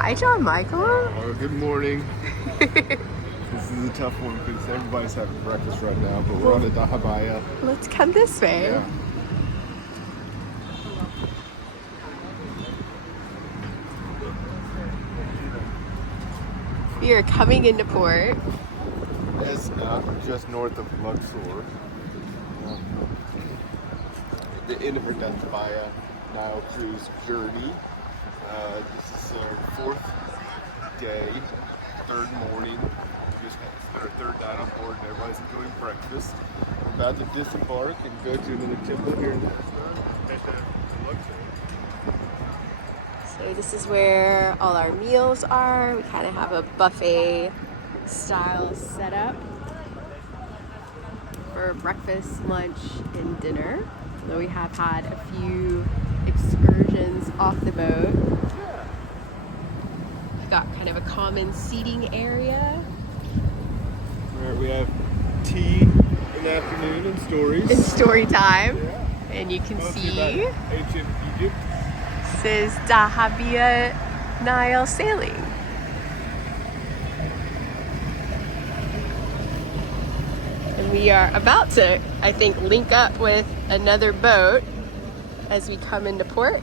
Hi, John Michael. Oh, good morning. This is a tough one because everybody's having breakfast right now, but we're on the Dahabiya. Let's come this way. Yeah. We are coming into port. It's just north of Luxor. The end of our Dahabiya Nile cruise journey. This is our fourth day, third morning. Just our third night on board, and everybody's enjoying breakfast. We're about to disembark and go to another temple here in Luxor. So this is where all our meals are. We kind of have a buffet style setup for breakfast, lunch, and dinner. Although we have had a few excursions off the boat. We've got kind of a common seating area. Where we have tea in the afternoon and stories. It's story time. Yeah. And you can Mostly see about ancient Egypt. says Dahabiya Nile sailing. And we are about to, I think, link up with another boat as we come into port.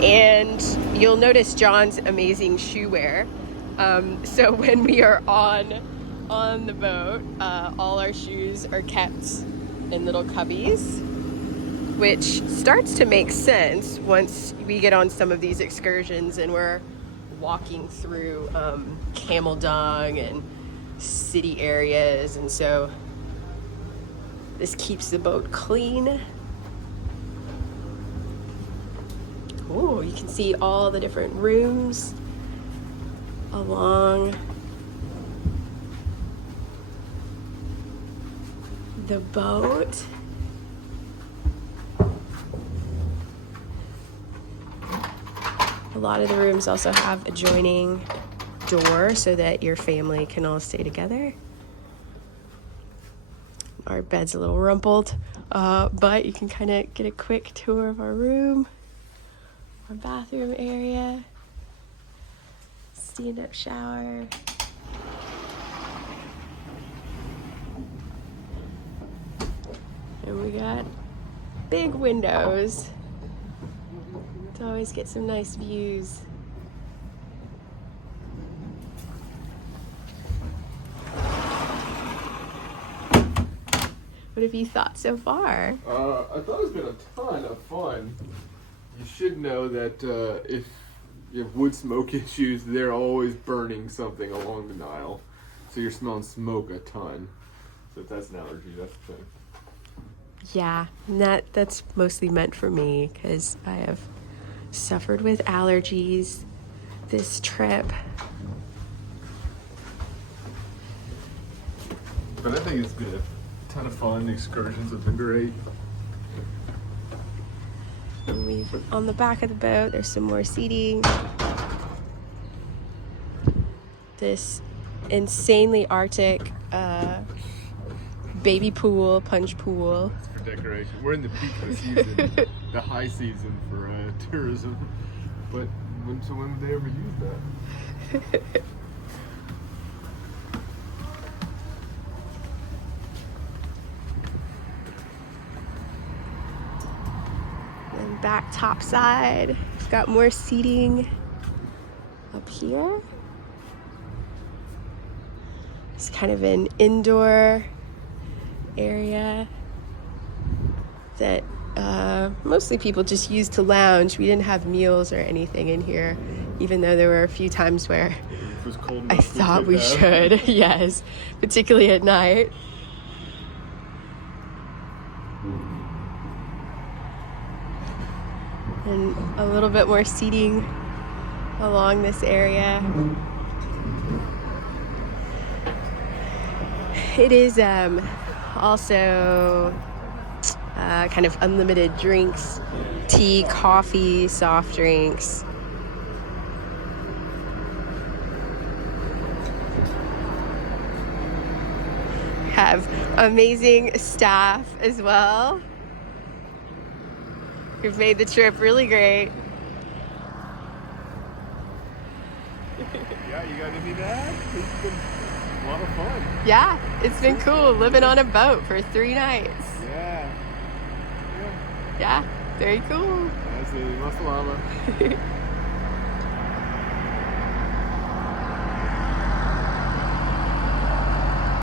And you'll notice John's amazing shoe wear. So when we are on the boat, all our shoes are kept in little cubbies, which starts to make sense once we get on some of these excursions and we're walking through camel dung and city areas. And so this keeps the boat clean. Oh, you can see all the different rooms along the boat. A lot of the rooms also have adjoining door so that your family can all stay together. Our bed's a little rumpled, but you can kind of get a quick tour of our room. Our bathroom area, stand-up shower. And we got big windows to always get some nice views. What have you thought so far? I thought it's been a ton of fun. You should know that if you have wood smoke issues, they're always burning something along the Nile. So you're smelling smoke a ton. So if that's an allergy, that's the thing. Yeah, and that's mostly meant for me because I have suffered with allergies this trip. But I think it's been a ton of fun. The excursions have been great. And on the back of the boat, there's some more seating. This insanely arctic baby pool, punch pool. It's for decoration. We're in the peak of the season, the high season for tourism. But when would they ever use that? And back top side, we've got more seating up here. It's kind of an indoor area that mostly people just use to lounge. We didn't have meals or anything in here, even though there were a few times where It was cold I thought we should. Yes, particularly at night. And a little bit more seating along this area. It is also kind of unlimited drinks, tea, coffee, soft drinks. have amazing staff as well who've made the trip really great. Yeah, you got any of that? It's been a lot of fun. Yeah, it's been cool living on a boat for 3 nights. Yeah. Yeah, very cool. That's it. Mas salama.